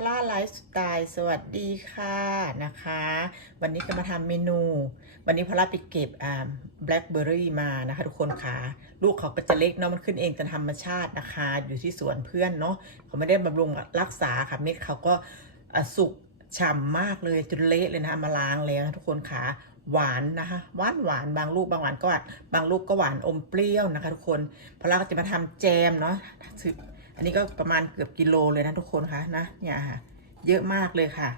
าร่าไลฟ์สไตล์สวัสดีค่ะนะคะ วันนี้จะมาทำเมนู วันนี้พาร่าไปเก็บอ่าแบล็คเบอร์รี่มานะคะทุกคนค่ะ ลูกเขาก็จะเล็กเนาะมันขึ้นเองตามธรรมชาตินะคะ อยู่ที่สวนเพื่อนเนาะเขาไม่ได้บำรุงรักษาค่ะเม็ดเขาก็สุกฉ่ำมากเลยจนเละเลยนะคะมาล้างแล้วนะทุกคนค่ะหวานนะคะหวานหวานบางลูกบางหวานก็หวานบางลูกก็หวานอมเปรี้ยวนะคะ ทุกคนพาร่าก็จะมาทำแจมเนาะ อันนี้ก็ประมาณเกือบกิโลเลยนะทุกคนคะนะเนี่ยค่ะ เยอะมากเลยค่ะ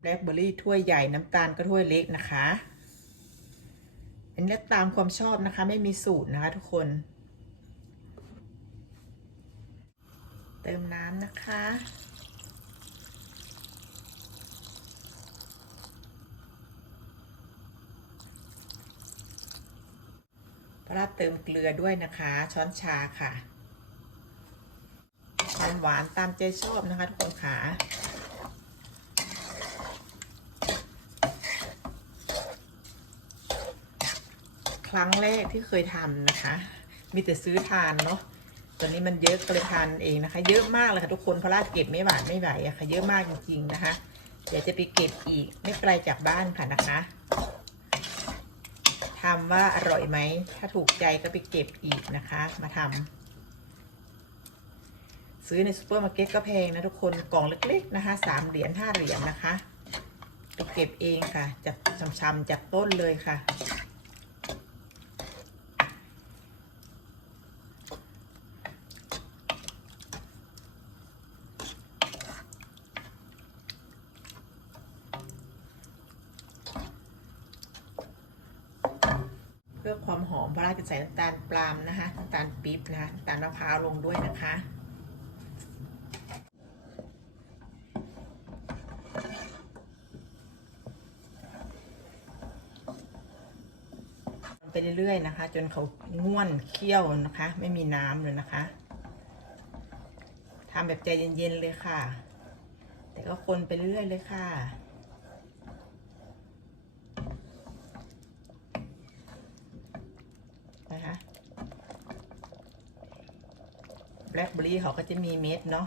แบล็คเบอร์รี่ถ้วยใหญ่น้ำตาลก็ถ้วยเล็กนะคะ อันนี้ตามความชอบนะคะ ไม่มีสูตรนะคะทุกคน เติมน้ำนะคะ ระราเติมเกลือด้วยนะคะ ช้อนชาค่ะความหวานตามใจชอบนะคะทุกคนค่ะครั้งแรกที่เคยทำนะคะ มีแต่ซื้อทานเนาะตอนนี้มันเยอะก็เลยทานเองนะคะ เยอะมากเลยค่ะทุกคนเพราะราเก็บไม่หวานไม่ไหวอะค่ะ เยอะมากจริงๆนะคะ เดี๋ยวจะไปเก็บอีกไม่ไกลจากบ้านค่ะนะคะำว่าอร่อยไหม ถ้าถูกใจก็ไปเก็บอีกนะคะ มาทำซื้อในซูเปอร์มาร์เก็ตก็แพงนะทุกคนกล่องเล็กๆนะคะสามเหรียญห้าเหรียญนะคะไปเก็บเองค่ะจากชำๆจากต้นเลยค่ะ พื่อความหอมเพราะเราจะใส่น้ำตาลปลามนะคะน้ำตาลปี๊บนะคะน้ำตาลมะพร้าวลงด้วยนะคะไปเรื่อยๆนะคะ จนเขาง่วนเคี่ยวนะคะ ไม่มีน้ำเลยนะคะทำแบบใจเย็นๆเลยค่ะ แต่ก็คนไปเรื่อยๆเลยค่ะแบ ล็คเบอร์รี่เขาก็จะมีเม็ดเนาะ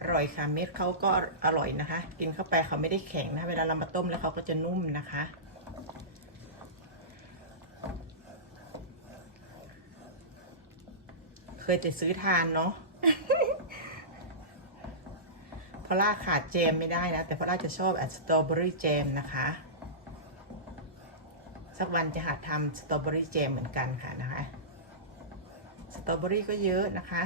อร่อยค่ะเม็ดเขาก็อร่อยนะคะ กินเข้าไปเขาไม่ได้แข็งนะ เวลาเรามาต้มแล้วเขาก็จะนุ่มนะคะ เคยจะซื้อทานเนาะพอล่าขาดแจมไม่ได้นะ แต่พอล่าจะชอบอัดสตรอเบอรี่แจมนะคะ สักวันจะหัดทำสตรอเบอรี่แจมเหมือนกันค่ะนะคะ ตรอเบอรี่ก็เยอะนะคะ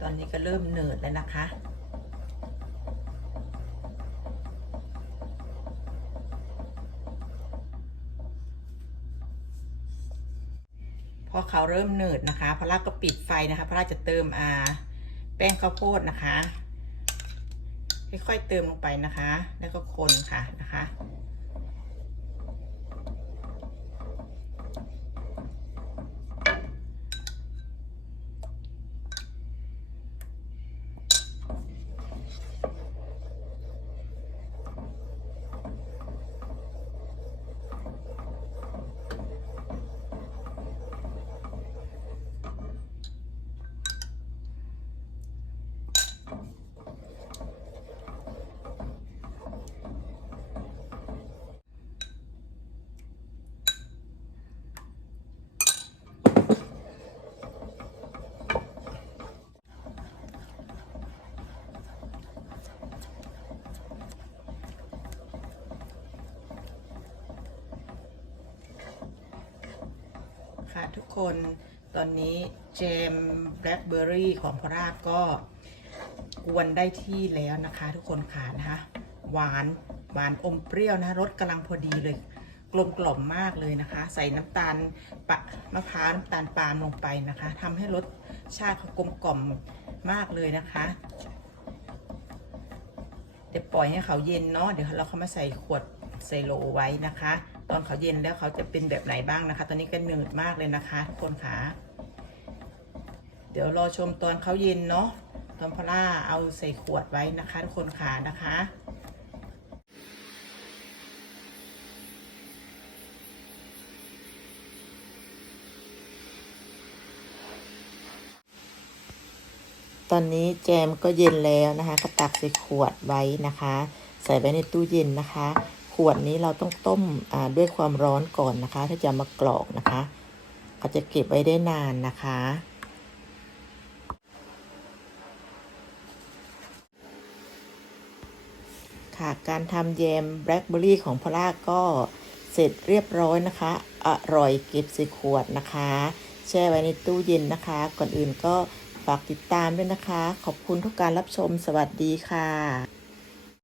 ตอนนี้ก็เริ่มเหนืดแล้วนะคะ อเขาเริ่มเนิดนะคะพระราก็ปิดไฟนะคะพระราจะเติมอาแป้งข้าวโพดนะคะค่อยๆเติมลงไปนะคะ แล้วก็คนค่ะนะคะ ทุกคนตอนนี้เจมแบล็คเบอร์รี่ของพราก็กวนได้ที่แล้วนะคะทุกคนค่ะนะคะหวานหวานอมเปรี้ยวนะรสกำลังพอดีเลย กลมกล่อมมากเลยนะคะ ใส่น้ำตาลปะมะพร้าวน้ำตาลปาล์มลงไปนะคะทำให้รสชาติเขากลมกล่อมมากเลยนะคะเดี๋ยวปล่อยให้เขาเย็นเนาะเดี๋ยวเราเข้ามาใส่ขวด ใส่โหลไว้นะคะ ตอนเขาเย็นแล้วเขาจะเป็นแบบไหนบ้างนะคะ ตอนนี้ก็หนืดมากเลยนะคะทุกคนค่ะเดี๋ยวรอชมตอนเขาเย็นเนาะตอนพอล่าเอาใส่ขวดไว้นะคะทุกคนค่ะนะคะตอนนี้แจมก็เย็นแล้วนะคะ ก็ตักใส่ขวดไว้นะคะ ใส่ไว้ในตู้เย็นนะคะ ขวดนี้เราต้องต้มด้วยความร้อนก่อนนะคะ ถ้าจะมากรอกนะคะเขาจะเก็บไว้ได้นานนะคะ ค่ะการทำแยมแบล็คเบอร์รี่ของพล่าก็เสร็จเรียบร้อยนะคะ อร่อยเก็บใส่ขวดนะคะ แช่ไว้ในตู้เย็นนะคะ ก่อนอื่นก็ฝากติดตามด้วยนะคะ ขอบคุณทุกการรับชมสวัสดีค่ะ